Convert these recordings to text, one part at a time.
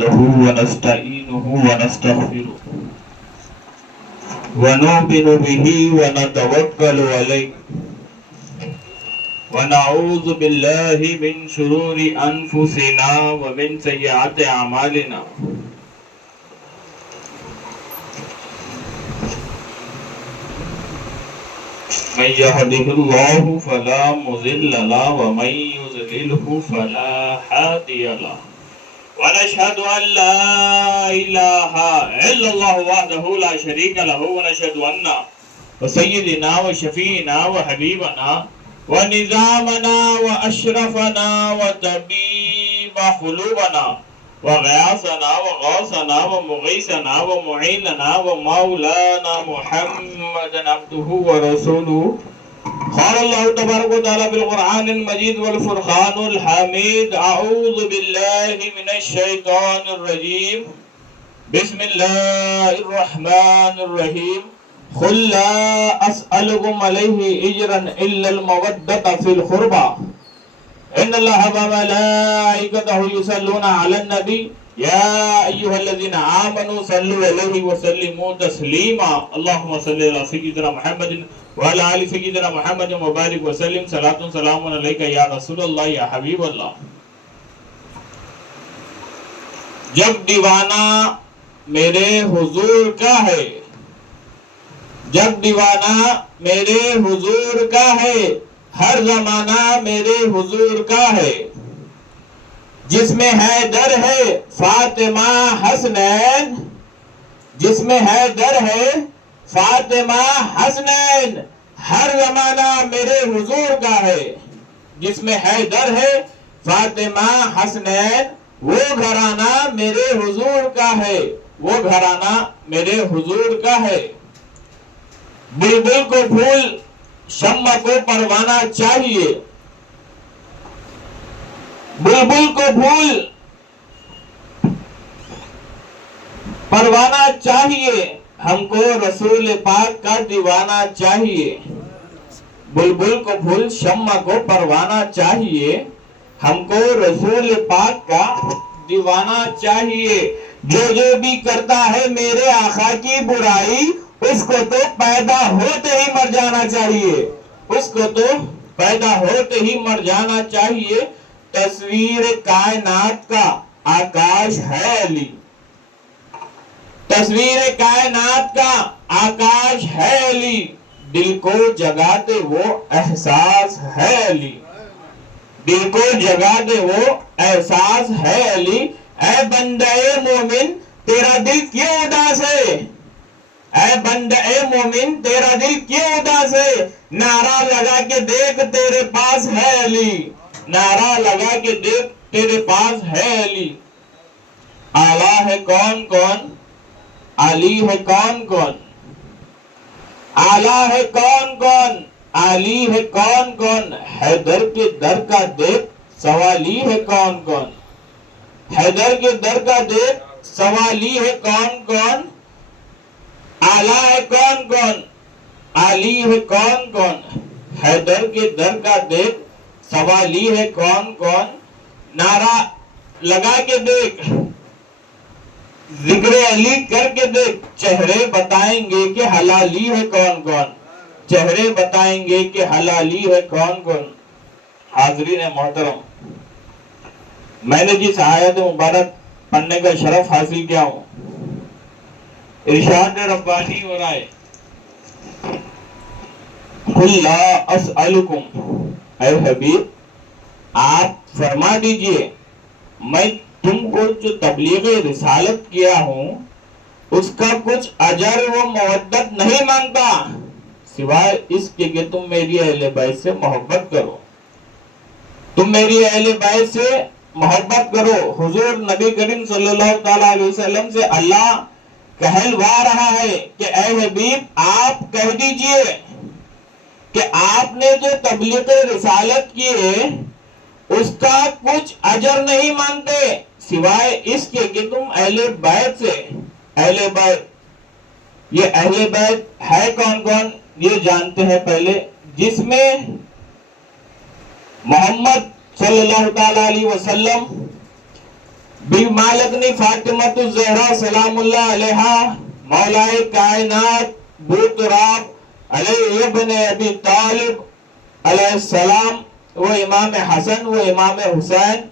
ونستعينه ونستغفره ونؤمن به ونتوكل عليه ونعوذ بالله من شرور أنفسنا ومن سيئات أعمالنا من يهده الله فلا مضل له ومن يضلله فلا هادي له ونشهد أن لا إله إلا الله وحده لا شريك له ونشهد أن سيدنا وشفينا وحبيبنا ونظامنا وأشرفنا وطبيب قلوبنا وغياثنا وغاثنا ومغيثنا ومعيننا ومولانا محمدا عبده ورسوله قال الله تبارك وتعالى بالقرآن المجيد والفرقان الحميد أعوذ بالله من الشيطان الرجيم بسم الله الرحمن الرحيم قل لا أسألكم عليه أجرا إلا المودة في القربى إن الله وملائكته يصلون على النبي يا أيها الذين آمنوا صلوا عليه وسلموا تسليما اللهم صل على سيدنا محمد وعلى آل سيدنا محمد وبارك وسلم صلاة سلام عليك يا رسول الله يا حبيب الله. جب دیوانہ میرے حضور کا ہے، جب دیوانہ میرے حضور کا ہے، ہر زمانہ میرے حضور کا ہے، جس میں حیدر ہے فاطمہ حسنین، جس میں حیدر ہے فاطمہ حسنین، ہر زمانہ میرے حضور کا ہے، جس میں حیدر ہے فاطمہ حسنین، وہ گھرانہ میرے حضور کا ہے، وہ گھرانہ میرے حضور کا ہے. بلبل کو پھول شمع کو پروانہ چاہیے، بلبل کو پھول پروانہ چاہیے، ہم کو رسول پاک کا دیوانہ چاہیے. بلبل کو پھول شمع کو پروانہ چاہیے، ہم کو رسول پاک کا دیوانہ چاہیے. جو بھی کرتا ہے میرے آقا کی برائی، اس کو تو پیدا ہوتے ہی مر جانا چاہیے، اس کو تو پیدا ہوتے ہی مر جانا چاہیے. تصویر کائنات کا آکاش ہے علی، تصویر کائنات کا آکاش ہے علی، دل کو جگاتے وہ احساس ہے علی، دل کو جگاتے وہ احساس ہے علی. اے بندہ مومن تیرا دل کیوں اداس ہے، اے بندہ مومن تیرا دل کیوں اداس ہے، نعرہ لگا کے دیکھ تیرے پاس ہے علی، نعرہ لگا کے دیکھ تیرے پاس ہے علی. اعلیٰ ہے کون کون، علی ہے کون کون، اعلیٰ ہے کون کون، علی ہے کون کون، حیدر کے در کا دیکھ سوالی ہے کون کون، حیدر کے در کا دیکھ سوالی ہے کون کون. اعلیٰ ہے کون کون، علی ہے کون کون، حیدر کے در کا دیکھ سوالی ہے کون کون. نعرہ لگا کے دیکھ، ذکر علی کر کے دیکھ، چہرے بتائیں گے کہ حلالی ہے کون کون، چہرے بتائیں گے کہ حلالی ہے کون کون. حاضرین محترم، میں نے جس آیت مبارک پڑھنے کا شرف حاصل کیا ہوں، ارشاد ربانی ہو رہا ہے قُلْ لَا أَسْأَلُكُمْ، اے حبیب آپ فرما دیجئے میں تم کو جو تبلیغ رسالت کیا ہوں اس کا کچھ اجر و مودت نہیں مانگتا سوائے اس کے کہ تم میری اہل بیت سے محبت کرو، تم میری اہل بیت سے محبت کرو. حضور نبی کریم صلی اللہ تعالیٰ علیہ وسلم سے اللہ کہلوا رہا ہے کہ اے حبیب آپ کہہ دیجئے کہ آپ نے جو تبلیغ رسالت کی ہے اس کا کچھ اجر نہیں مانتے سوائے اس کے کہ تم اہل بیت سے، اہل بیت، یہ اہل بیت ہے کون کون یہ جانتے ہیں پہلے، جس میں محمد صلی اللہ تعالیٰ علیہ وسلم بی مالکنی فاطمۃ الزہرا سلام اللہ علیہا مولائے کائنات بو تراب علیہ ابن ابی طالب علیہ السلام، وہ امام حسن وہ امام حسین،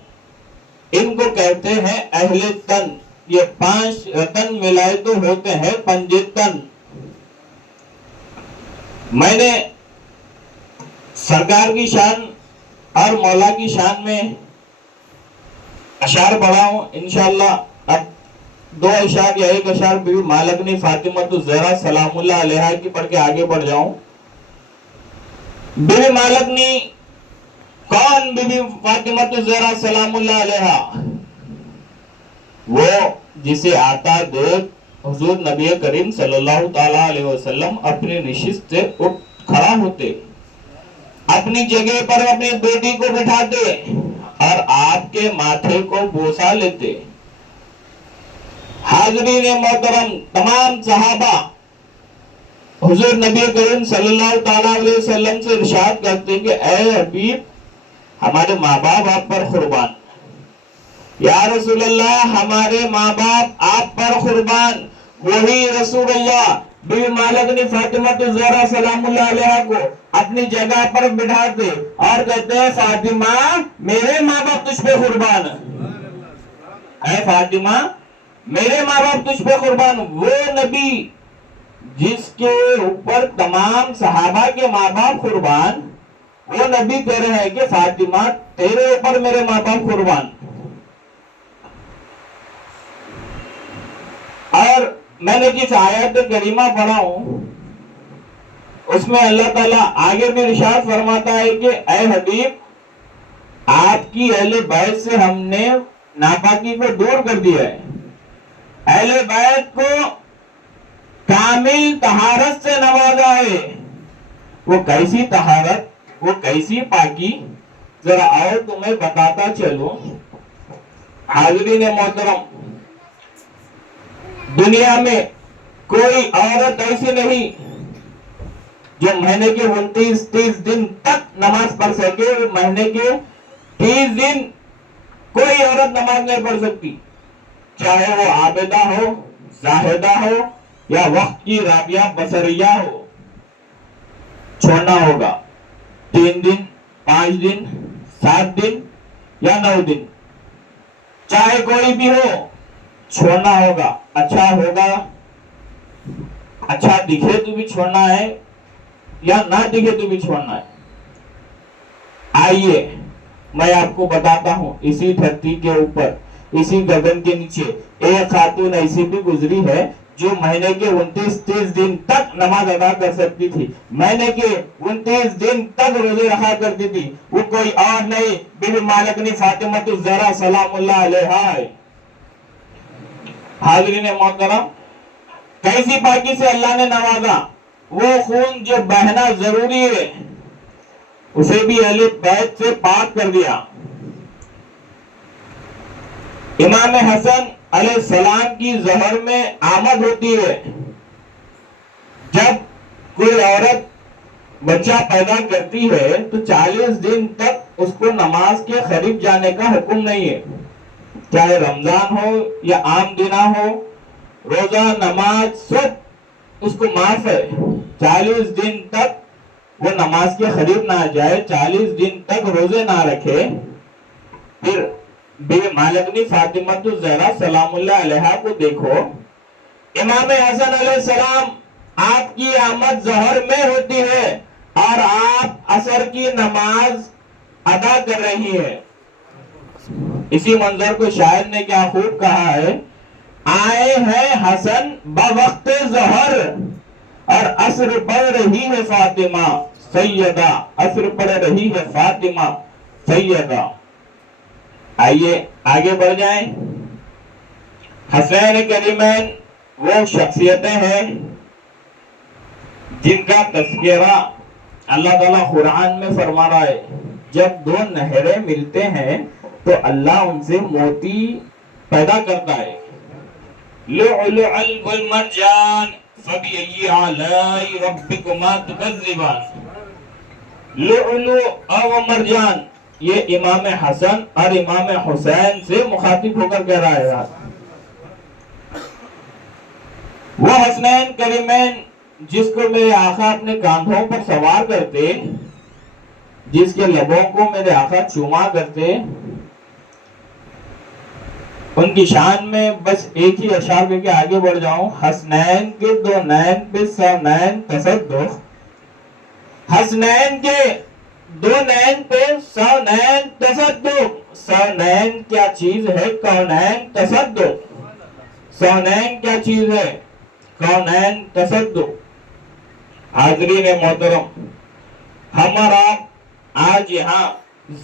ان کو کہتے ہیں اہل تن۔ یہ 5 رتن ملائے تو ہوتے ہیں 5 تن۔ میں نے سرکار کی شان اور مولا کی شان میں اشعار پڑھا ہوں، انشاءاللہ اب 2 اشعار یا 1 اشعار بی بی مالکنی فاطمۃ الزہرا سلام اللہ علیہا کی پڑھ کے آگے بڑھ جاؤں۔ بی بی مالکنی کون؟ بی بی فاطمۃ الزہرا سلام اللہ علیہا وہ جسے آتا دیکھ حضور نبی کریم صلی اللہ تعالی علیہ وسلم اپنی نشست سے اٹھ کھڑا ہوتے، اپنی جگہ پر اپنی بیٹی کو بٹھاتے اور آپ کے ماتھے کو بوسا لیتے۔ حاضرین محترم، تمام صحابہ حضور نبی کریم صلی اللہ تعالی علیہ وسلم سے ارشاد کرتے کہ اے حبیب، ہمارے ماں باپ آپ پر قربان، یا رسول اللہ ہمارے ماں باپ آپ پر قربان۔ وہی رسول اللہ بی بی مالکنی فاطمۃ الزہرا سلام اللہ علیہا کو اپنی جگہ پر بٹھاتے اور کہتے ہیں فاطمہ میرے ماں باپ تجھ پہ قربان، اے فاطمہ میرے ماں باپ تجھ پہ قربان۔ وہ نبی جس کے اوپر تمام صحابہ کے ماں باپ قربان، وہ نبی کہہ رہے ہیں کہ فاطمہ تیرے اوپر میرے ماں باپ قربان۔ اور میں نے جس آیت کریمہ پڑھا ہوں اس میں اللہ تعالیٰ آگے بھی ارشاد فرماتا ہے کہ اے حبیب، آپ کی اہل بیت سے ہم نے ناپاکی کو دور کر دیا ہے، اہل بیت کو کامل طہارت سے نوازا ہے۔ وہ کیسی طہارت، وہ کیسی پاکی، ذرا آؤ تمہیں بتاتا چلوں۔ حاضرین محترم، دنیا میں کوئی عورت ایسی نہیں جو مہینے کے 29-30 دن تک نماز پڑھ سکے۔ مہینے کے 30 دن کوئی عورت نماز نہیں پڑھ سکتی، چاہے وہ عابدہ ہو، زاہدہ ہو یا وقت کی رابعہ بصریہ ہو۔ چھوڑنا ہوگا 3 دن، 5 دن، 7 دن یا 9 دن، چاہے کوئی بھی ہو چھوڑنا ہوگا۔ اچھا ہوگا، اچھا دکھے تو بھی چھوڑنا ہے یا نہ دکھے تو بھی چھوڑنا ہے۔ آئیے میں آپ کو بتاتا ہوں، اسی دھرتی کے اوپر، اسی گگن کے نیچے ایک خاتون ایسی بھی گزری ہے جو مہینے کے 29-30 دن تک نماز ادا کر سکتی تھی، مہینے کے 29 دن تک روزے رکھا کرتی تھی۔ وہ کوئی اور نہیں، بی بی مالکنی فاطمۃ الزہرا سلام اللہ علیہا ہے۔ حاضرین محترم، کیسی پاکی سے اللہ نے نوازا۔ وہ خون جو بہنا ضروری ہے اسے بھی اہل بیت سے پاک کر دیا۔ امام حسن علیہ السلام کی ظہر میں آمد ہوتی ہے۔ جب کوئی عورت بچہ پیدا کرتی ہے تو 40 دن تک اس کو نماز کے قریب جانے کا حکم نہیں ہے، چاہے رمضان ہو یا عام دنہ ہو، روزہ نماز سب اس کو معاف ہے۔ 40 دن تک وہ نماز کے قریب نہ جائے، 40 دن تک روزے نہ رکھے۔ پھر بی بی مالکنی فاطمۃ الزہرا سلام اللہ علیہا کو دیکھو، امام حسن علیہ السلام آپ کی آمد ظہر میں ہوتی ہے اور آپ عصر کی نماز ادا کر رہی ہے۔ اسی منظر کو شاعر نے کیا خوب کہا ہے، آئے ہیں حسن بوقت ظہر اور عصر پڑھ رہی ہے فاطمہ سیدہ، عصر پڑھ رہی ہے فاطمہ سیدہ۔ آئیے آگے بڑھ جائیں۔ حسین کریمین وہ شخصیتیں ہیں جن کا تذکرہ اللہ تعالیٰ قرآن میں فرما رہا ہے، جب 2 نہریں ملتے ہیں تو اللہ ان سے موتی پیدا کرتا ہے۔ لؤلؤا والمرجان فبأي آلاء ربكما تكذبان۔ لؤلؤ و مرجان یہ امام حسن اور امام حسین سے مخاطب ہو کر کہہ رہا ہے. وہ حسنین کریمین جس کو میرے آقا اپنے کاندھوں پر سوار کرتے، جس کے لبوں کو میرے آقا چوما کرتے، ان کی شان میں بس ایک ہی اشعار لے کے آگے بڑھ جاؤں. حسنین کے دو نین پہ سو نین تصدق، حسنین کے دو نین پہ سو نین تصدق. سو نین کیا چیز ہے کونین تصدق، سو نین کیا چیز ہے کونین تصدق. حاضرین محترم، ہم اور آپ آج یہاں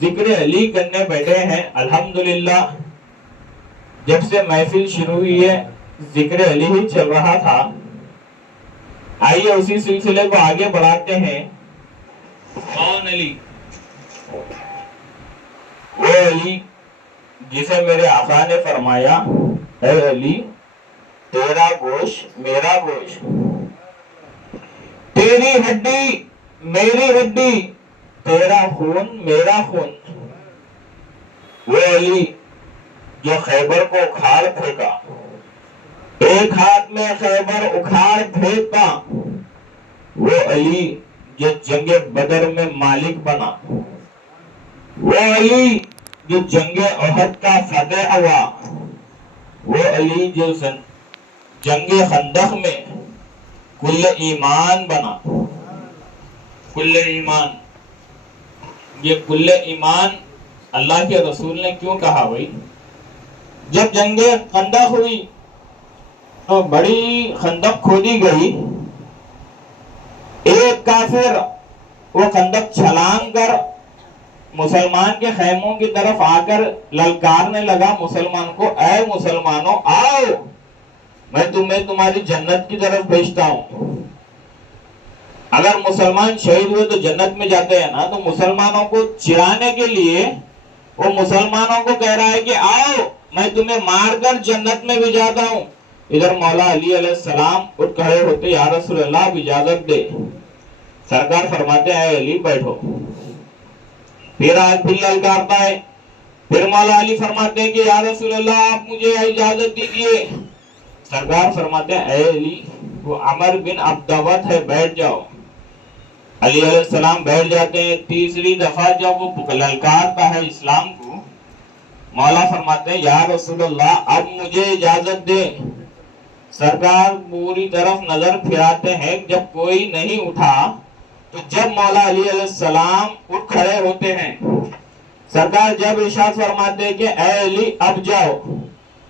ذکر علی کرنے بیٹھے ہیں. الحمدللہ جب سے محفل شروع ہوئی ہے ذکر علی ہی چل رہا تھا. آئیے اسی سلسلے کو آگے بڑھاتے ہیں. کون علی؟ وہ علی جسے میرے آقا نے فرمایا اے علی تیرا گوشت میرا گوشت، تیری ہڈی میری ہڈی، تیرا خون میرا خون. وہ علی جو خیبر کو اکھاڑ پھینکا، ایک ہاتھ میں خیبر اکھاڑ پھینکا. وہ علی جو جنگ بدر میں مالک بنا، وہ علی جو جنگ احد کا فتح ہوا، وہ علی جو جنگ خندق میں کل ایمان بنا. کل ایمان، یہ کل ایمان اللہ کے رسول نے کیوں کہا بھائی؟ جب جنگ خندق ہوئی تو بڑی خندق کھودی گئی، ایک کافر وہ خندق چھلانگ کر مسلمان کے خیموں کی طرف آ کر للکارنے لگا مسلمان کو، اے مسلمانوں آؤ میں تمہیں تمہاری جنت کی طرف بھیجتا ہوں. اگر مسلمان شہید ہوئے تو جنت میں جاتے ہیں نا، تو مسلمانوں کو چرانے کے لیے وہ مسلمانوں کو کہہ رہا ہے کہ آؤ میں تمہیں مار کر جنت میں بھی جاتا ہوں. ادھر مولا علی علیہ السلام اٹھ کھڑے ہوتے، یا رسول اللہ اب اجازت دے. سرکار فرماتے ہیں اے علی بیٹھو. پھر آج پھر للکارتا ہے، پھر مولا علی فرماتے ہیں کہ یا رسول اللہ آپ مجھے اجازت دیجئے. سرکار فرماتے ہیں اے علی وہ عمر بن عبدوت ہے بیٹھ جاؤ. علی علیہ السلام بیٹھ جاتے ہیں. تیسری دفعہ جب وہ للکارتا ہے اسلام کو، مولا فرماتے ہیں یا رسول اللہ اب مجھے اجازت دے. سرکار پوری طرف نظر پھراتے ہیں، جب کوئی نہیں اٹھا تو جب مولا علی علیہ السلام اٹھ کھڑے ہوتے ہیں، سرکار جب ارشاد فرماتے ہیں کہ اے علی اب جاؤ،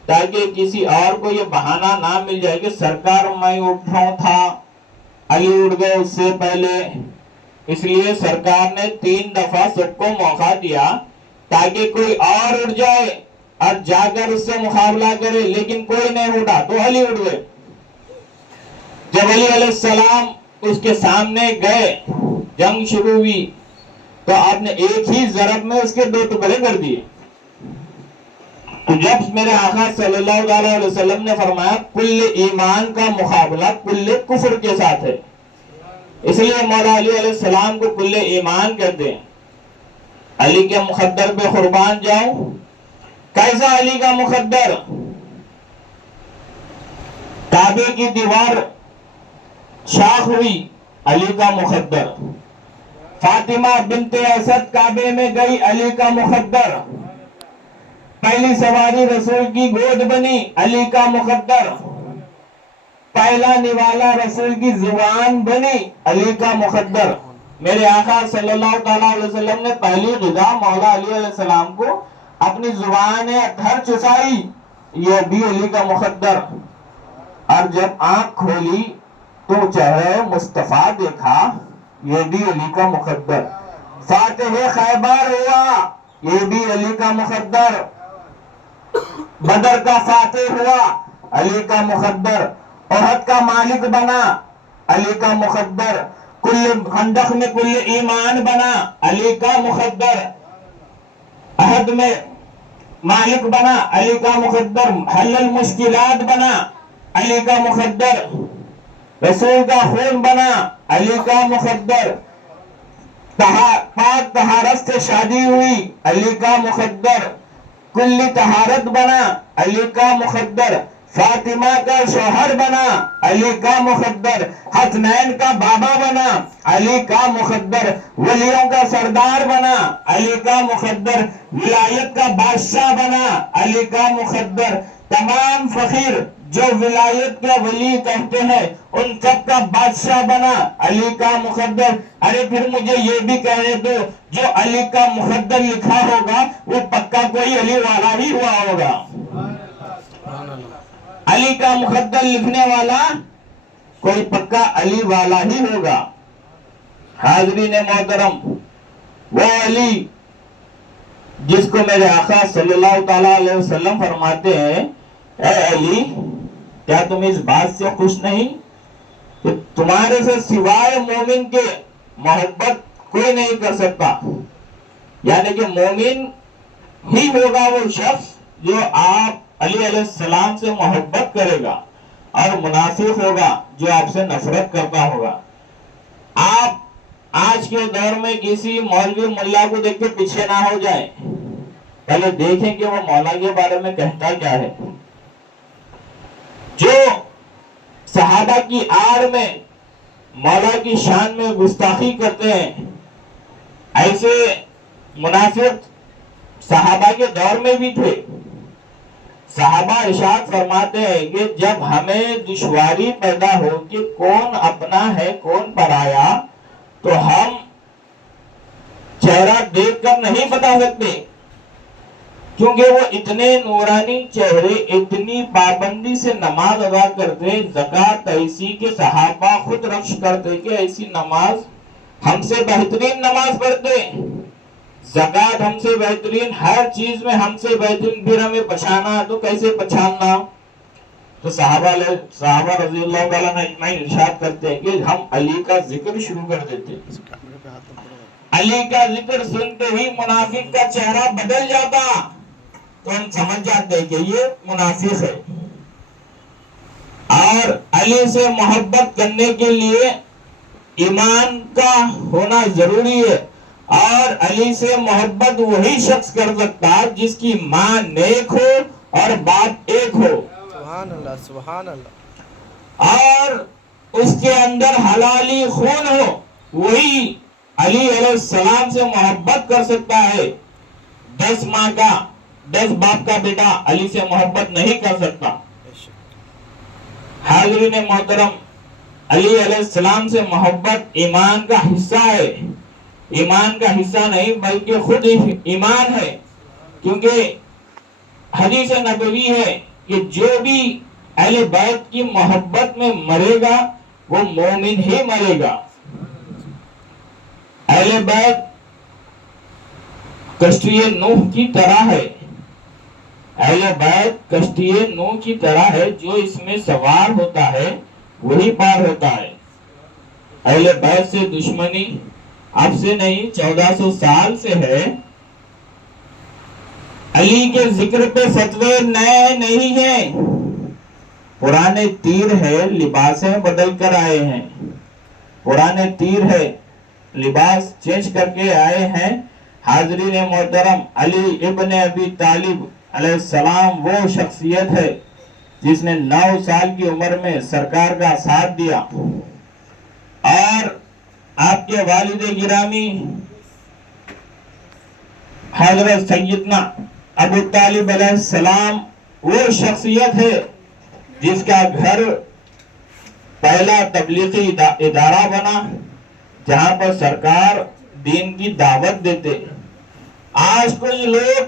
تاکہ کسی اور کو یہ بہانہ نہ مل جائے کہ سرکار میں اٹھا تھا علی اٹھ گئے اس سے پہلے. اس لیے سرکار نے 3 دفعہ سب کو موقع دیا تاکہ کوئی اور اٹھ جائے اور جا کر اس سے مقابلہ کرے، لیکن کوئی نہیں اٹھا تو علی اٹھ گئے. جب علی علیہ السلام اس کے سامنے گئے، جنگ شروع ہوئی تو آپ نے ایک ہی ضرب میں اس کے 2 ٹکڑے کر دیے. تو جب میرے آقا صلی اللہ علیہ وسلم نے فرمایا کل ایمان کا مقابلہ کل کفر کے ساتھ ہے، اس لیے مولا علی علیہ السلام کو کل ایمان کہتے ہیں. علی کے مقدر پہ قربان جاؤں. کیسا علی کا مقدر؟ کعبے کی دیوار شاخ ہوئی، علی کا مقدر. فاطمہ بنت اسد کعبے میں گئی، علی کا مقدر. پہلی سواری رسول کی گود بنی، علی کا مقدر. پہلا نوالا رسول کی زبان بنی، علی کا مقدر. میرے آقا صلی اللہ علیہ وسلم نے پہلی غذا مولا علی علیہ السلام کو اپنی زبان اطہر چسائی، یہ بھی علی کا مقدر. اور جب آنکھ کھولی تو چہرے مصطفیٰ دیکھا، یہ بھی علی کا مقدر. فاتح خیبر ہوا، یہ بھی علی کا مقدر. بدر کا فاتح ہوا، علی کا مقدر. احد کا مالک بنا، علی کا مقدر. کل خندق میں کل ایمان بنا، علی کا مقدر. احد میں مالک بنا، علی کا مقدر. حل المشکلات بنا، علی کا مقدر. رسول کا خون بنا، علی کا مقدر. پاک طہارت سے شادی ہوئی، علی کا مقدر، کلی طہارت بنا، علی کا مقدر، فاطمہ کا شوہر بنا، علی کا مقدر، حسنین کا بابا بنا، علی کا مقدر، ولیوں کا سردار بنا، علی کا مقدر، ولایت کا بادشاہ بنا، علی کا مقدر، تمام فقیر جو ولایت کے ولی کہتے ہیں ان سب کا بادشاہ بنا، علی کا مقدر۔ ارے پھر مجھے یہ بھی کہنے دو، جو علی کا مقدر لکھا ہوگا وہ پکا کوئی علی والا ہی ہوا ہوگا۔ علی کا مقدر لکھنے والا کوئی پکا علی والا ہی ہوگا۔ حاضرین محترم، وہ علی جس کو میرے آقا صلی اللہ تعالیٰ علیہ وسلم فرماتے ہیں، اے علی کیا تم اس بات سے خوش نہیں کہ تمہارے سے سوائے مومن کے محبت کوئی نہیں کر سکتا؟ یعنی کہ مومن ہی ہوگا وہ شخص جو آپ علی علیہ السلام سے محبت کرے گا، اور منافق ہوگا جو آپ سے نفرت کرتا ہوگا۔ آپ آج کے دور میں کسی مولوی ملا کو دیکھ کے پیچھے نہ ہو جائیں، پہلے دیکھیں کہ وہ مولا کے بارے میں کہتا کیا ہے۔ جو صحابہ کی آڑ میں مولا کی شان میں گستاخی کرتے ہیں، ایسے منافق صحابہ کے دور میں بھی تھے۔ صحابہ ارشاد فرماتے ہیں کہ جب ہمیں دشواری پیدا ہو کہ کون اپنا ہے کون پرایا، تو ہم چہرہ دیکھ کر نہیں بتا سکتے، کیونکہ وہ اتنے نورانی چہرے، اتنی پابندی سے نماز ادا کرتے، زکوٰۃ ایسی کہ صحابہ خود رخص کرتے کہ ایسی نماز ہم سے بہترین نماز پڑھتے، زکوٰۃ ہم سے بہترین، ہر چیز میں ہم سے بہترین، پھر ہمیں پچھانا تو کیسے پچھاننا؟ تو صحابہ رضی اللہ تعالیٰ نے اتنا ارشاد کرتے ہیں کہ ہم علی کا ذکر شروع کر دیتے، علی کا ذکر سنتے ہی منافق کا چہرہ بدل جاتا، تو ہم سمجھ جاتے ہیں کہ یہ منافق ہے۔ اور علی سے محبت کرنے کے لیے ایمان کا ہونا ضروری ہے، اور علی سے محبت وہی شخص کر سکتا جس کی ماں نیک ہو اور باپ ایک ہو، سبحان اللہ سبحان اللہ، اور اس کے اندر حلالی خون ہو، وہی علی علیہ السلام سے محبت کر سکتا ہے۔ 10 ماں کا 10 باپ کا بیٹا علی سے محبت نہیں کر سکتا۔ حاضرین محترم، علی علیہ السلام سے محبت ایمان کا حصہ ہے، ایمان کا حصہ نہیں بلکہ خود ایمان ہے، کیونکہ حدیث نبوی ہے کہ جو بھی اہل بیت کی محبت میں مرے گا وہ مومن ہی مرے گا۔ اہل بیت کشتی نوح کی طرح ہے، اہل بیت کشتی نوح کی طرح ہے، جو اس میں سوار ہوتا ہے وہی پار ہوتا ہے۔ اہل بیت سے دشمنی اب سے نہیں 1400 سال سے ہے۔ علی کے ذکر پہ فتوے نئے نہیں ہیں، پرانے تیر ہے، لباسیں بدل کر آئے ہیں، پرانے تیر ہے، لباس چینج کر کے آئے ہیں۔ حاضرین محترم، علی ابن ابی طالب علیہ السلام وہ شخصیت ہے جس نے 9 سال کی عمر میں سرکار کا ساتھ دیا، اور آپ کے والد گرامی حضرت سیدنا ابو طالب علیہ السلام وہ شخصیت ہے جس کا گھر پہلا تبلیغی ادارہ بنا، جہاں پر سرکار دین کی دعوت دیتے۔ آج کچھ لوگ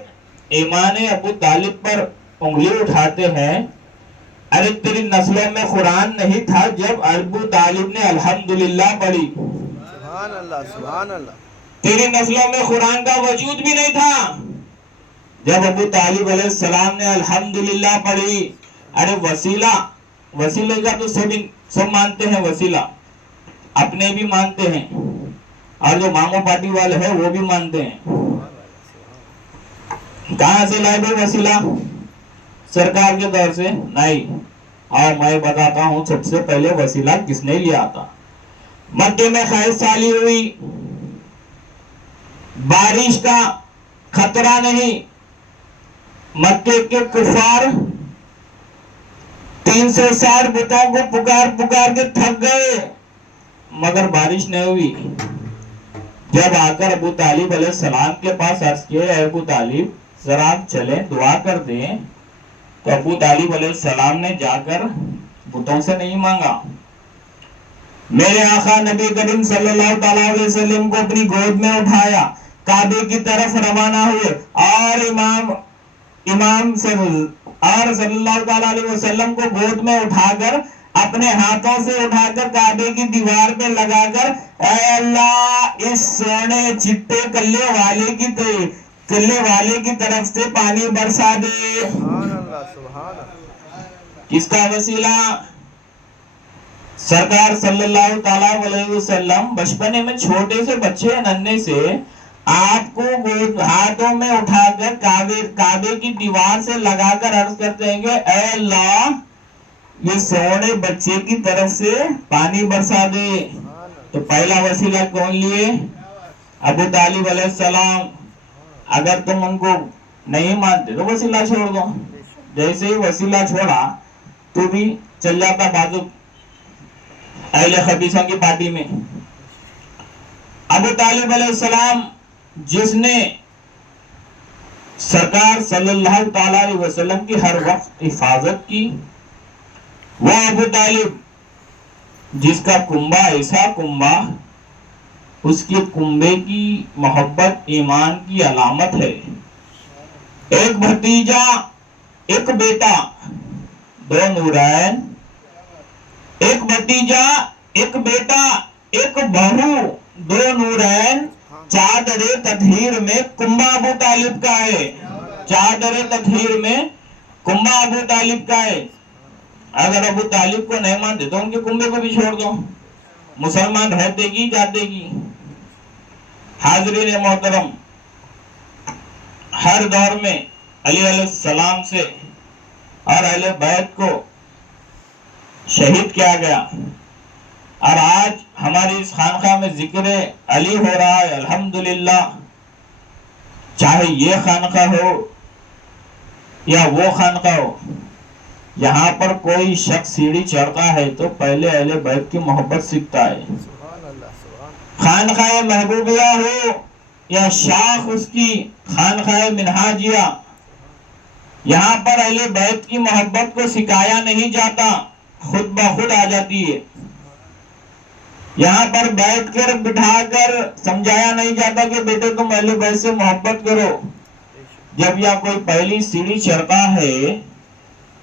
ایمان ابو طالب پر انگلی اٹھاتے ہیں، ارے تیری نسلوں میں قرآن نہیں تھا جب ابو طالب نے الحمدللہ پڑھی، سبحان اللہ سبحان اللہ، تیری نسلوں میں قرآن کا وجود بھی نہیں تھا جب ابو طالب علیہ السلام نے الحمدللہ پڑھی۔ ارے وسیلے کا تو سب مانتے ہیں، وسیلہ اپنے بھی مانتے ہیں، اور جو مامو پارٹی والے ہیں وہ بھی مانتے ہیں۔ کہاں سے لائے بھائی وسیلہ؟ سرکار کے دور سے نہیں، اور میں بتاتا ہوں سب سے پہلے وسیلہ کس نے لیا تھا۔ مکے میں خیر سالی ہوئی، بارش کا خطرہ نہیں. مکے کے کفار 360 بتوں کو پکار پکار کے تھک گئے مگر بارش نہیں ہوئی. جب آ کر ابو طالب علیہ السلام کے پاس عرض کیا اے ابو طالب ذرا آپ چلیں دعا کر دیں, تو ابو طالب علیہ السلام نے جا کر بتوں سے نہیں مانگا. میرے آقا نبی کریم صلی اللہ تعالی علیہ وسلم کو اپنی گود میں اٹھایا, کعبے کی طرف روانہ ہوئے اور امام صلی اللہ تعالی علیہ وسلم کو گود میں اٹھا کر اپنے ہاتھوں سے اٹھا کر کعبے کی دیوار پہ لگا کر اے اللہ اس سونے چٹے کلے والے کی طرف سے پانی برسا دے. سبحان اللہ سبحان اللہ. کس کا وسیلہ؟ سرکار صلی اللہ تعالی علیہ وسلم بچپنے میں چھوٹے سے بچے ننھے سے آپ کو ہاتھوں میں اٹھا کر کعبے کی دیوار سے لگا کر عرض کرتے ہیں کہ اے اللہ یہ سونے بچے کی طرف سے پانی برسا دے. تو پہلا وسیلہ کون لیے؟ ابو طالب علیہ السلام. اگر تم ان کو نہیں مانتے تو وسیلہ چھوڑ دو. جیسے ہی وسیلہ چھوڑا تو بھی چل جاتا بازو اہل خبیثوں کی پارٹی میں. ابو طالب علیہ السلام جس نے سرکار صلی اللہ تعالی علیہ وسلم کی ہر وقت حفاظت کی, وہ ابو طالب جس کا کنبہ ایسا کنبہ اس کے کنبے کی محبت ایمان کی علامت ہے. ایک بھتیجا ایک بیٹا دو نورین, ایک بھتیجا ایک بیٹا ایک بہو دو نورین, چادر تطہیر میں کنبہ ابو طالب کا ہے. چادر تطہیر میں کنبہ ابو طالب کا ہے. اگر ابو طالب کو نہیں مانتے تو ان کے کنبے کو بھی چھوڑ دو, مسلمان رہتے گی جاتے گی. حاضرین محترم, ہر دور میں علی علیہ السلام سے اور اہل بیت کو شہید کیا گیا, اور آج ہماری اس خانقاہ میں ذکر علی ہو رہا ہے. الحمدللہ, چاہے یہ خانقاہ ہو یا وہ خانقاہ ہو, یہاں پر کوئی شخص سیڑھی چڑھتا ہے تو پہلے اہل بیت کی محبت سیکھتا ہے. خانقاہ محبوبیہ ہو یا شاخ اس کی خانقاہ منہاجیہ, یہاں پر اہل بیت کی محبت کو سکھایا نہیں جاتا, خود بخود آ جاتی ہے. یہاں پر بیٹھ کر بٹھا کر سمجھایا نہیں جاتا کہ بیٹے تم اہل بیت سے محبت کرو. جب یا کوئی پہلی سیڑھی چڑھتا ہے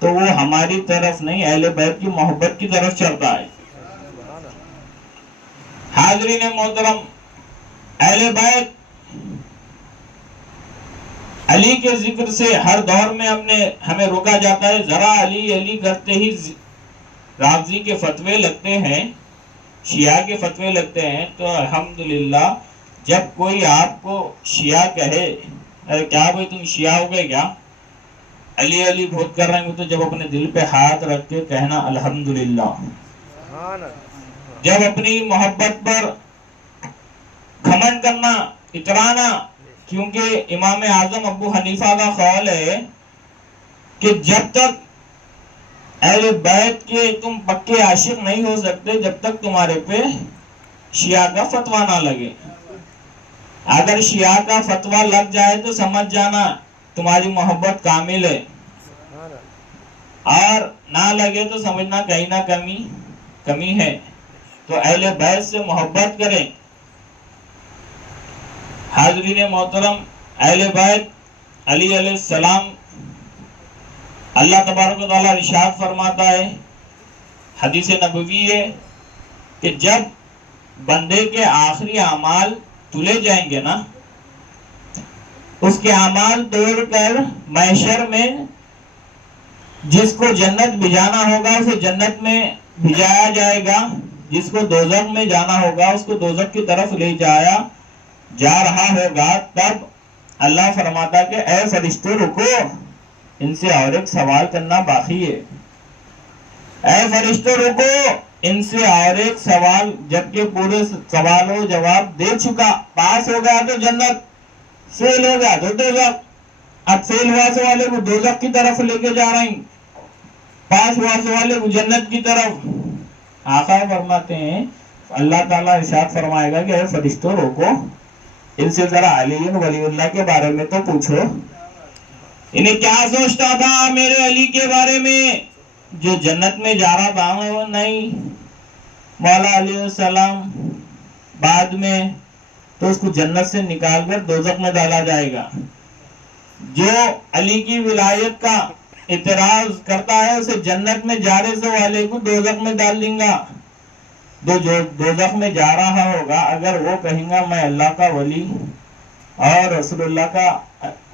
تو وہ ہماری طرف نہیں اہل بیت کی محبت کی طرف چڑھتا ہے. حاضرین محترم, اہل بیت علی کے ذکر سے ہر دور میں ہمیں روکا جاتا ہے. ذرا علی علی کرتے ہی رافضی کے فتوے لگتے ہیں, شیعہ کے فتوے لگتے ہیں. تو الحمدللہ جب کوئی آپ کو شیعہ کہے ارے کیا بھائی تم شیعہ ہو گئے کیا, علی علی بہت کر رہے ہیں, تو جب اپنے دل پہ ہاتھ رکھ کے کہنا الحمدللہ. جب اپنی محبت پر گھمنڈ کرنا, اترانا, کیونکہ امام اعظم ابو حنیفہ کا قول ہے کہ جب تک اہل بیت کے تم پکے عاشق نہیں ہو سکتے جب تک تمہارے پہ شیعہ کا فتویٰ نہ لگے. اگر شیعہ کا فتویٰ لگ جائے تو سمجھ جانا تمہاری محبت کامل ہے, اور نہ لگے تو سمجھنا کہیں نہ کمی ہے. تو اہل بیت سے محبت کریں. حاضرین محترم, اہل بیت علی علیہ السلام, اللہ تبارک و تعالیٰ ارشاد فرماتا ہے, حدیث نبوی ہے کہ جب بندے کے آخری اعمال تلے جائیں گے نا, اس کے اعمال توڑ کر محشر میں جس کو جنت بھجانا ہوگا اسے جنت میں بھجایا جائے گا, جس کو دوزخ میں جانا ہوگا اس کو دوزخ کی طرف لے جایا جا رہا ہوگا. تب اللہ فرماتا کہ اے فرشتوں رکو, ان سے اور ایک سوال کرنا باقی ہے. اے فرشتوں رکو, ان سے اور ایک سوال، جبکہ پورے سوال و جواب دے چکا. پاس ہو گیا تو جنت، فیل ہو گیا تو دوزخ. اب فیل ہوا والے کو دوزخ کی طرف لے کے جا رہی، پاس ہوا والے کو جنت کی طرف. آقا فرماتے ہیں، اللہ تعالیٰ ارشاد فرمائے گا کہ اے فرشتوں روکو، ان سے ذرا علی ولی اللہ کے بارے میں تو پوچھو، انہیں کیا سوچتا تھا میرے علی کے بارے میں جو جنت میں جا رہا تھا. وہ نہیں، مولا علیہ السلام بعد میں تو اس کو جنت سے نکال کر دوزخ میں ڈالا جائے گا. جو علی کی ولایت کا اعتراض کرتا ہے اسے جنت میں جا رہے والے کو دوزخ میں ڈال دیں گا. جو دوزخ میں جا رہا ہوگا اگر وہ کہیں گا میں اللہ کا ولی اور رسول اللہ کا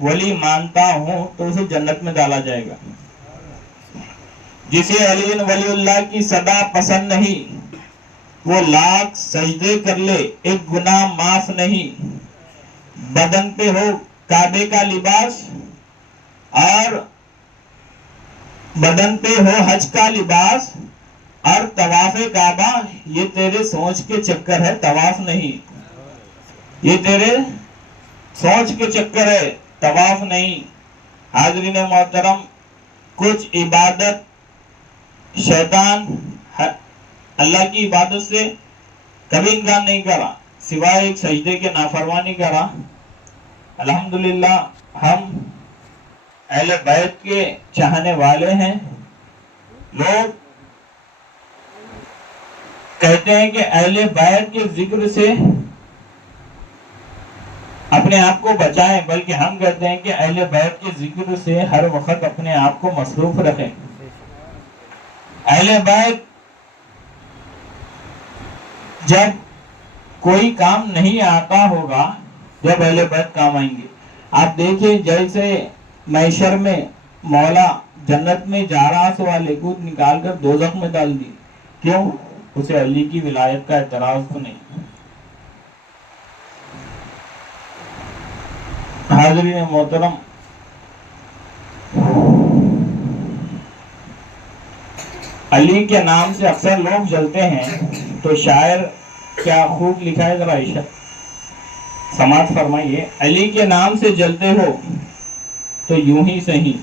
ولی مانتا ہوں تو اسے جنت میں ڈالا جائے گا. جسے علی ولی اللہ کی صدا پسند نہیں وہ لاکھ سجدے کر لے ایک گناہ معاف نہیں. بدن پہ ہو کعبے کا لباس اور بدن پہ ہو حج کا لباس اور طواف کعبہ، یہ تیرے سوچ کے چکر ہے، طواف نہیں. یہ تیرے سوچ کے چکر ہے، طواف نہیں. حاضرین محترم، کچھ عبادت شیطان اللہ کی عبادت سے کبھی انکار نہیں کرا سوائے ایک سجدے کے نافرمانی کرا. الحمدللہ ہم اہل بیت کے چاہنے والے ہیں. لوگ کہتے ہیں کہ اہل بیت کے ذکر سے اپنے آپ کو بچائیں، بلکہ ہم کہتے ہیں کہ اہل بیت کے ذکر سے ہر وقت اپنے آپ کو مصروف رکھیں. اہل بیت جب کوئی کام نہیں آتا ہوگا جب اہل بیت کام آئیں گے. آپ دیکھیں جیسے محشر میں مولا جنت میں جا رہا سو والے کو نکال کر دوزخ میں ڈال دی. کیوں؟ اسے علی کی ولایت کا اعتراض تو نہیں. حاضرین محترم، علی کے نام سے اکثر لوگ جلتے ہیں تو شاعر کیا خوب لکھا ہے، ذرا سماعت فرمائیے. علی کے نام سے جلتے ہو تو یوں ہی صحیح،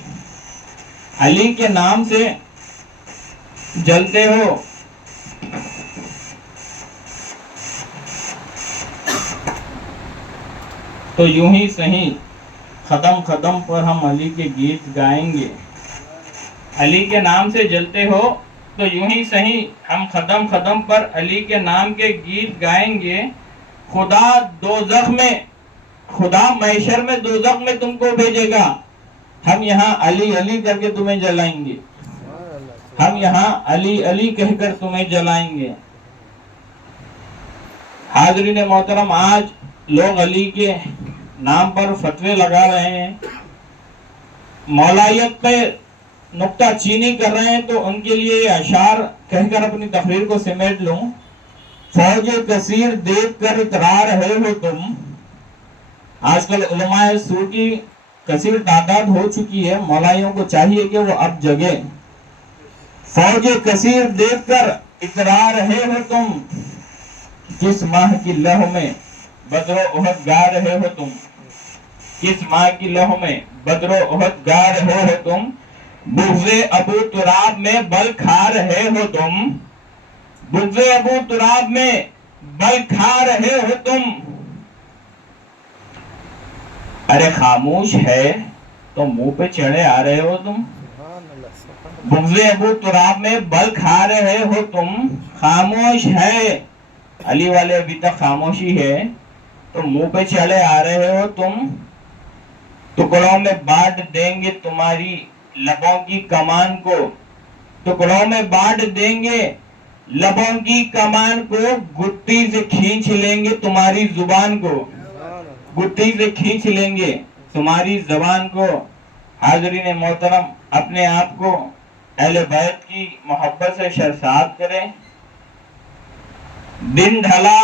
علی کے نام سے جلتے ہو تو یوں ہی صحیح، قدم قدم پر ہم علی کے گیت گائیں گے. علی کے نام سے جلتے ہو تو یوں ہی صحیح، ہم قدم قدم پر علی کے نام کے گیت گائیں گے. خدا محشر میں دوزخ میں تم کو بھیجے گا، ہم یہاں علی علی کر کے تمہیں جلائیں گے. ہم یہاں علی علی کہہ کر تمہیں جلائیں گے. حاضرین محترم، آج لوگ علی کے نام پر فتوے لگا رہے ہیں، مولائیت پہ نکتہ چینی کر رہے ہیں، تو ان کے لیے یہ اشعار کہہ کر اپنی تقریر کو سمیٹ لوں. فوج کثیر دیکھ کر اترا رہے ہو تم. آج کل علماء سو کی کثیر تعداد ہو چکی ہے، مولائیوں کو چاہیے کہ وہ اب جگے. فوج کثیر دیکھ کر اترا رہے ہو تم، کس ماہ کی لہو میں بدر و احد گا رہے ہو تم. کس ماہ کی لہو میں بدر و احد گا رہے ہو تم. بغض ابو تراب میں بل کھا رہے ہو تم. بغض ابو تراب میں بل کھا رہے ہو تم. ارے خاموش ہے تو منہ پہ چڑھے آ رہے ہو تم. بغض ابو تراب میں بل کھا رہے ہو تم. خاموش ہے، علی والے ابھی تک خاموشی ہے تو منہ پہ چڑھے آ رہے ہو تم. ٹکڑوں میں بانٹ دیں گے تمہاری لبوں کی کمان کو. ٹکڑوں میں بانٹ دیں گے لبوں کی کمان کو. گٹی سے کھینچ لیں گے تمہاری زبان کو. گٹی سے کھینچ لیں گے تمہاری زبان کو. حاضرین محترم، اپنے آپ کو اہل بیت کی محبت سے سرشار کریں. دن ڈھلا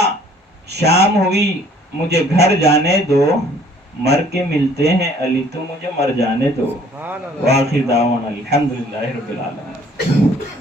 شام ہوئی مجھے گھر جانے دو. مر کے ملتے ہیں علی تو مجھے مر جانے دو. وآخر دعوانا الحمدللہ رب العالمین.